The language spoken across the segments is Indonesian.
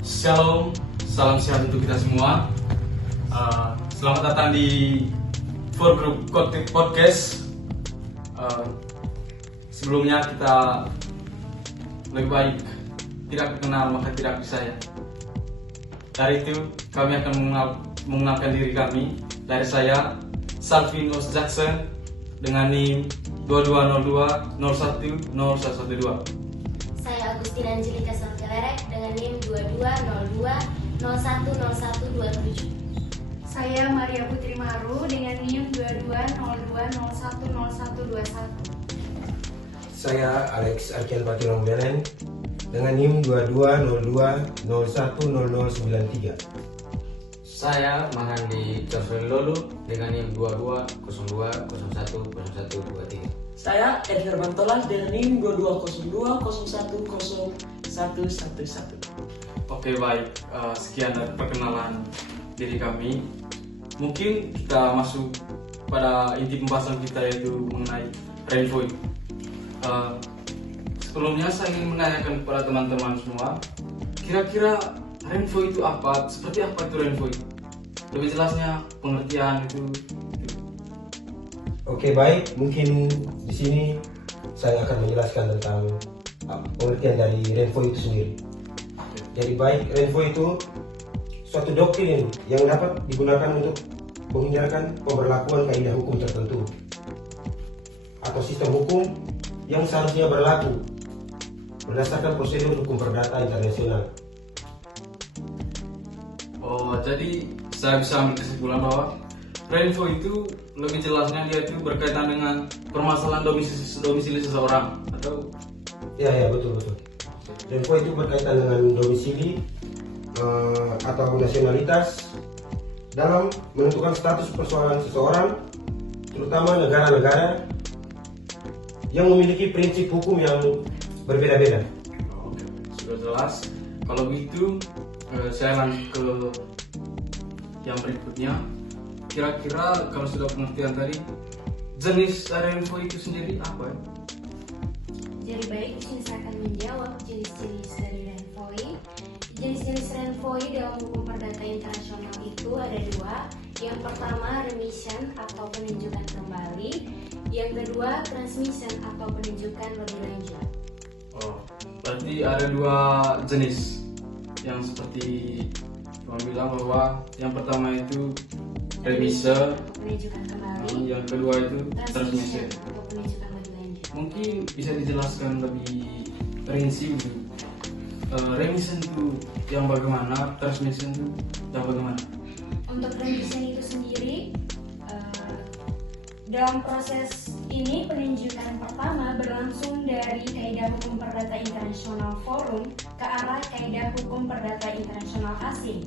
Shalom, salam sehat untuk kita semua. Selamat datang di For Group Podcast. Sebelumnya kita lebih baik tidak kenal maka tidak percaya. Dari itu kami akan mengenalkan diri kami. Dari saya Salvin Os Jackson dengan NIM 2202 01 0112. Saya Agustina Angelika Santelerek dengan NIM 2202 010127. Saya Maria Putri Maru dengan NIM 2202010121. Saya Alex Arkian Patirong Belen dengan NIM 2202010093. Saya Mahandi Joshua Lolu dengan NIM 2202010123. Saya Edgar Bantolan dengan NIM 2202010111. Oke, baik, sekian dari perkenalan diri kami. Mungkin kita masuk pada inti pembahasan kita, yaitu mengenai Renvoy. Sebelumnya saya ingin menanyakan kepada teman-teman semua, kira-kira Renvoy itu apa? Seperti apa itu Renvoy? Lebih jelasnya pengertian itu. Oke, baik, mungkin di sini saya akan menjelaskan tentang pengertian dari Renvoy itu sendiri. Jadi baik, Renvoy itu suatu doktrin yang dapat digunakan untuk menghindarkan pemberlakuan kaidah hukum tertentu atau sistem hukum yang seharusnya berlaku berdasarkan prosedur hukum perdata internasional. Oh, jadi saya bisa ambil kesimpulan bahwa Renvoy itu lebih jelasnya dia itu berkaitan dengan permasalahan domisili seseorang, atau? Ya, betul. Renvoy itu berkaitan dengan domisili atau nasionalitas dalam menentukan status persoalan seseorang, terutama negara-negara yang memiliki prinsip hukum yang berbeda-beda. Oke, sudah jelas. Kalau begitu, saya lanjut ke yang berikutnya. Kira-kira kalau sudah pengertian tadi, jenis Renvoy itu sendiri apa ya? Jadi baik, di sini saya akan menjawab jenis-jenis dari Renvoy. Jenis-jenis Renvoy dalam hukum perdata internasional itu ada dua. Yang pertama, remission atau penunjukan kembali. Yang kedua, transmission atau penunjukan lebih lanjut. Oh, berarti ada dua jenis. Yang seperti Tuan bilang bahwa yang pertama itu remission, Penunjukan kembali. yang kedua itu transmission. atau penunjukan lebih lanjut. Mungkin bisa dijelaskan lebih rinci gitu. Remission itu yang bagaimana, transmission itu yang bagaimana? Untuk remission itu sendiri, dalam proses ini penunjukan pertama berlangsung dari kaidah hukum perdata internasional forum ke arah kaidah hukum perdata internasional asing.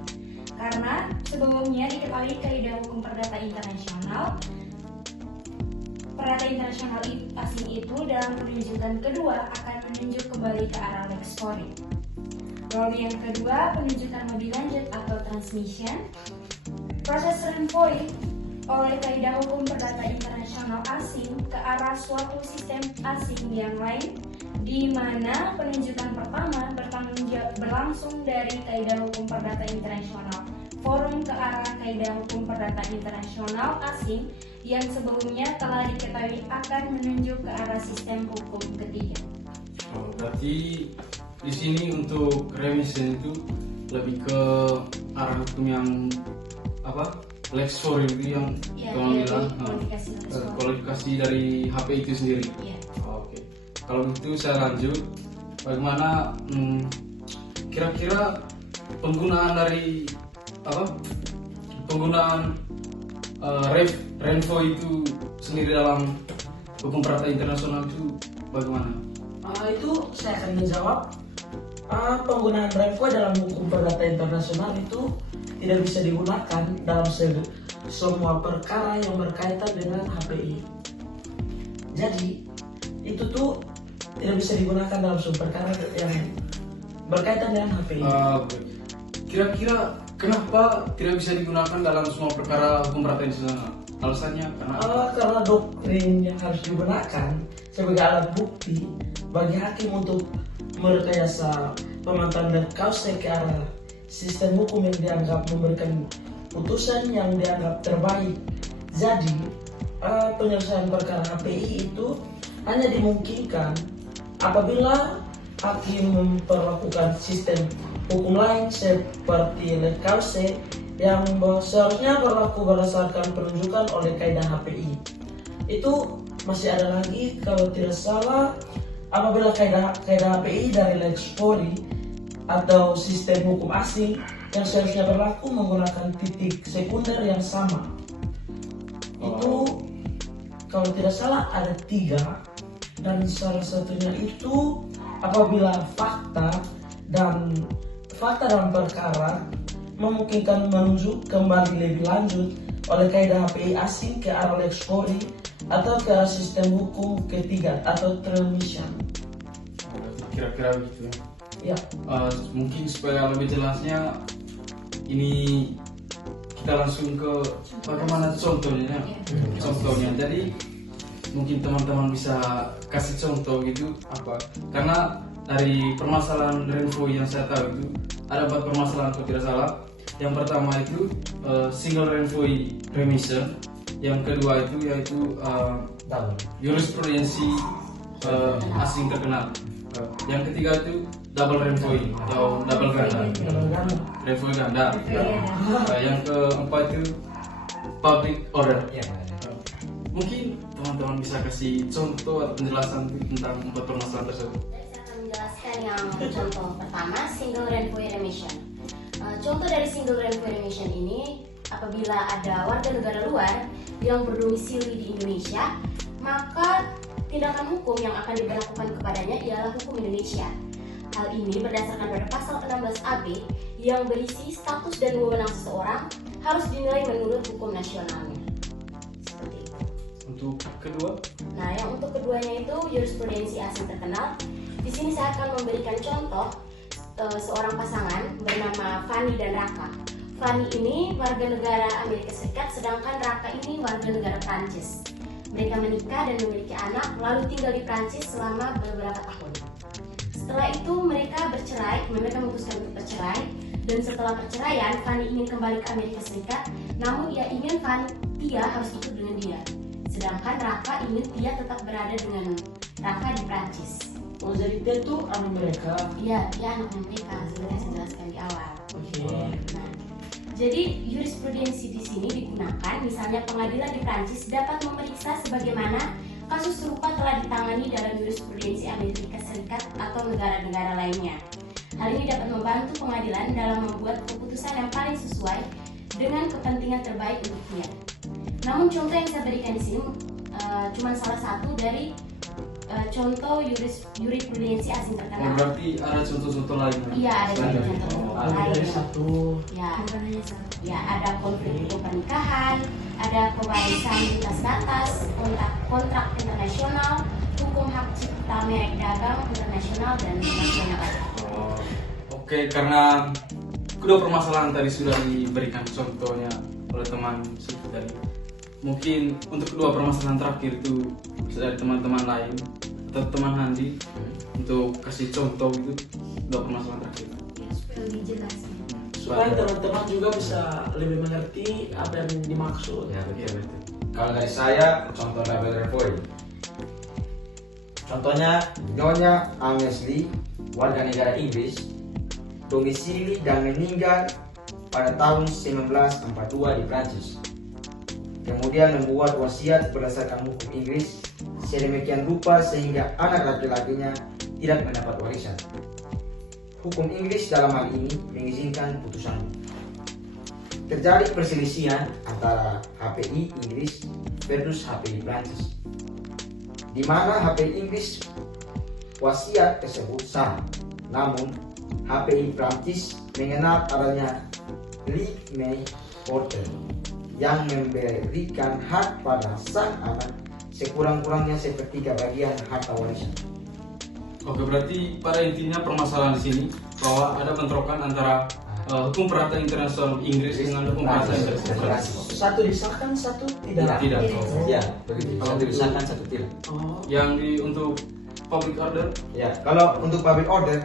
Karena sebelumnya diketahui kaidah hukum perdata internasional asing itu dalam penunjukan kedua akan menunjuk kembali ke arah lex forum. Lalu yang kedua, penunjukan lebih lanjut atau transmission. Proses Renvoy oleh kaidah hukum perdata internasional asing ke arah suatu sistem asing yang lain, di mana penunjukan pertama berlangsung dari kaidah hukum perdata internasional forum ke arah kaidah hukum perdata internasional asing yang sebelumnya telah diketahui akan menunjuk ke arah sistem hukum ketiga. Oh, berarti di sini untuk remission itu lebih ke arah hukum yang apa? Lex forum itu yang Tuan bilang, kualifikasi dari HP itu sendiri. Iya. Oke. Kalau gitu saya lanjut. Bagaimana kira-kira penggunaan dari penggunaan Renvoy itu sendiri dalam hukum perdata internasional itu bagaimana? Itu saya akan menjawab. Penggunaan Renvoy dalam hukum perdata internasional itu tidak bisa digunakan dalam semua perkara yang berkaitan dengan HPI. Jadi itu tuh tidak bisa digunakan dalam semua perkara yang berkaitan dengan HPI. Kira-kira kenapa tidak bisa digunakan dalam semua perkara hukum perdata internasional? Alasannya karena doktrin yang harus digunakan sebagai alat bukti bagi hakim untuk merekayasa pemantapan dan kausnya ke arah sistem hukum yang dianggap memberikan putusan yang dianggap terbaik. Jadi penyelesaian perkara HPI itu hanya dimungkinkan apabila hakim memperlakukan sistem hukum lain seperti le cause yang seharusnya berlaku berdasarkan penunjukan oleh kaidah HPI. Itu masih ada lagi kalau tidak salah apabila kaidah HPI dari Lex Fori atau sistem hukum asing yang seharusnya berlaku menggunakan titik sekunder yang sama. Itu kalau tidak salah ada 3, dan salah satunya itu apabila fakta dalam perkara memungkinkan menunjuk kembali lebih lanjut oleh kaidah HPI asing ke arah Lex Fori atau ke arah sistem hukum ketiga atau transmission. Kira-kira begitu ya. Ya, Mungkin supaya lebih jelasnya ini kita langsung ke bagaimana contohnya. Contohnya, jadi mungkin teman-teman bisa kasih contoh gitu apa? Karena dari permasalahan Renvoy yang saya tahu itu ada 4 permasalahan kalau tidak salah. Yang pertama itu single Renvoy remission. Yang kedua itu yaitu jurisprudensi asing terkenal. Yang ketiga itu double Renvoy atau double ganda. Renvoy ganda. Yang keempat itu public order. Mungkin teman-teman bisa kasih contoh atau penjelasan tentang 4 permasalahan tersebut. Saya akan menjelaskan yang contoh pertama, single Renvoy remission. Contoh dari single Renvoy remission ini, apabila ada warga negara luar yang berdomisili di Indonesia, maka tindakan hukum yang akan diberlakukan kepadanya ialah hukum Indonesia. Hal ini berdasarkan pada pasal 16AB yang berisi status dan wewenang seseorang harus dinilai menurut hukum nasionalnya. Seperti itu. Untuk kedua, Nah, yang untuk keduanya itu jurisprudensi asing terkenal. Di sini saya akan memberikan contoh seorang pasangan bernama Fanny dan Raka. Fanny ini warga negara Amerika Serikat, sedangkan Raka ini warga negara Prancis. Mereka menikah dan memiliki anak, lalu tinggal di Prancis selama beberapa tahun. Setelah itu mereka bercerai, mereka memutuskan untuk bercerai. Dan setelah perceraian, Fanny ingin kembali ke Amerika Serikat, namun ia ingin Tia harus ikut dengan dia. Sedangkan Raka ingin Tia tetap berada dengan Raka di Prancis. oh jadi dia tuh anak mereka. Iya, dia anaknya mereka, sebenarnya saya jelaskan di awal. Oke. Nah, jadi jurisprudensi di sini digunakan, misalnya pengadilan di Prancis dapat memeriksa sebagaimana kasus serupa telah ditangani dalam jurisprudensi Amerika Serikat atau negara-negara lainnya. Hal ini dapat membantu pengadilan dalam membuat keputusan yang paling sesuai dengan kepentingan terbaik untuknya. Namun contoh yang saya berikan di sini cuma salah satu dari contoh jurisprudensi asing terkenal. berarti ada contoh-contoh lain. Iya, ada contoh-contoh Ada lain. dari satu. Ya, ya, ada konflik hukum pernikahan, ada kewarisan lintas batas, kontrak internasional, hukum hak cipta merek dagang internasional, dan sebagainya. Oke, karena kedua permasalahan tadi sudah diberikan contohnya oleh teman Siti tadi. Mungkin untuk kedua permasalahan terakhir itu bisa dari teman-teman lain atau teman Handi untuk kasih contoh itu kedua permasalahan terakhir. Ya, supaya lebih jelas. Supaya teman-teman juga bisa lebih mengerti apa yang dimaksud. Ya betul. Kalau dari saya contoh double Renvoy. Contohnya Nyonya Agnes Lee, warga negara Inggris, domisili dan meninggal pada tahun 1942 di Prancis. Kemudian membuat wasiat berdasarkan hukum Inggris sedemikian rupa sehingga anak laki-lakinya tidak mendapat warisan. Hukum Inggris dalam hal ini mengizinkan putusan. Terjadi perselisihan antara HPI Inggris versus HPI Prancis, di mana HPI Inggris wasiat tersebut sah, namun HPI Prancis mengenal adanya Leave Order yang memberikan hak pada sang anak sekurang-kurangnya sepertiga bagian harta warisan. Oke, berarti pada intinya permasalahan di sini bahwa ada bentrokan antara hukum perdata internasional Inggris dengan hukum perdata internasional. Satu disahkan, satu tidak. Tidak. Ya, begitu. Satu disahkan, satu tidak. Oh, Yang untuk public order, Ya, kalau untuk public order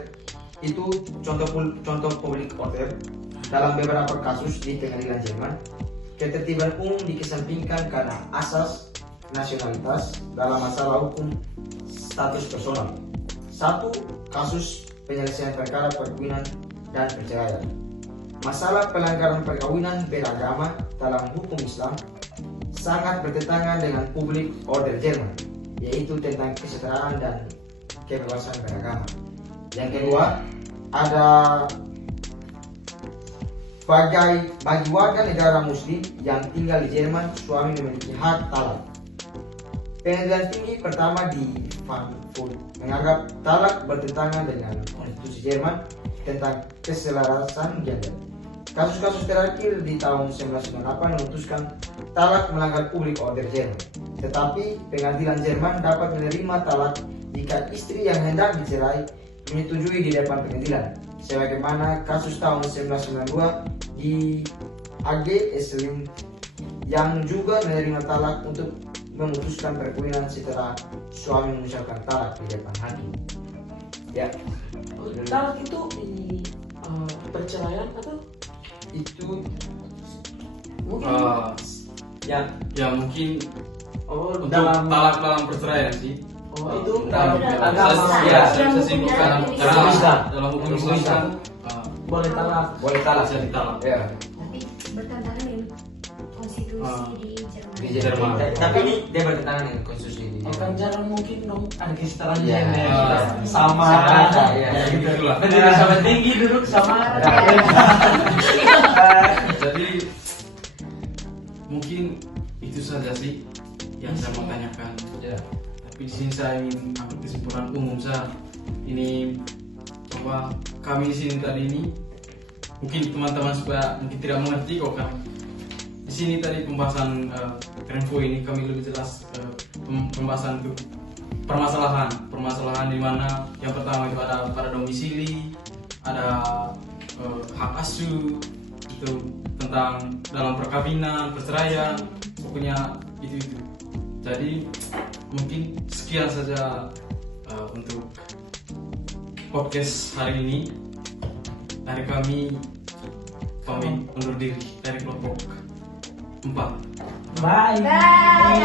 itu contoh public order dalam beberapa kasus di pengadilan Jerman, ketertiban umum dikesampingkan karena asas nasionalitas dalam masalah hukum status personal. 1. Kasus penyelesaian perkara perkawinan dan perceraian. Masalah pelanggaran perkawinan beragama dalam hukum Islam sangat bertentangan dengan public order Jerman, yaitu tentang kesetaraan dan kebebasan beragama. Yang kedua, ada bagi warga negara muslim yang tinggal di Jerman, suami memiliki hak talak. Pengadilan tinggi pertama di Frankfurt menganggap talak bertentangan dengan konstitusi Jerman tentang keselarasan gender. Kasus-kasus terakhir di tahun 1998 memutuskan talak melanggar public order Jerman. Tetapi pengadilan Jerman dapat menerima talak jika istri yang hendak dicerai menyetujui di depan pengadilan, sebagaimana kasus tahun 1992 di AG Esselin yang juga menerima talak untuk memutuskan perkawinan setelah suami mengucapkan talak di depan hakim. Ya, Talak itu ini perceraian atau itu mungkin yang mungkin oh untuk dalam talak perceraian sih. itu Dalam agama ya, Dalam saya hukum simpulkan Islam. karena Islam. dalam hukum Hukum Islam Islam. boleh talak. boleh talak. bisa ditalak. Ya, Tapi bertentangan dengan konstitusi di Jerman. di Jerman. Jerman. Tapi ini dia bertentangan dengan konstitusi di Oh, kan Jerman. jarang mungkin dong ada kesetaraan Ya, gender. sama Sama. aja, ya. Ya, begitulah. Berdiri sama tinggi duduk sama. Jadi mungkin itu saja sih yang saya mau tanyakan. Ya. Tapi di sini saya ingin ambil kesimpulan umum saya. Ini bahwa kami di sini tadi ini mungkin teman-teman supaya mungkin tidak mengerti kok kan. Di sini tadi pembahasan Renfo ini kami lebih jelas pembahasan itu permasalahan di mana yang pertama itu ada pada domisili, ada hak asuh, itu tentang dalam perkawinan, perceraian, pokoknya itu. Jadi mungkin sekian saja untuk podcast hari ini dari kami pamit undur diri dari kelompok 4. Bye. Bye.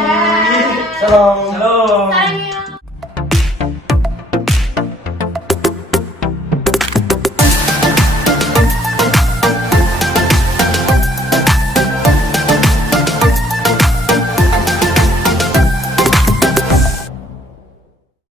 Shalom. Shalom. Sayang.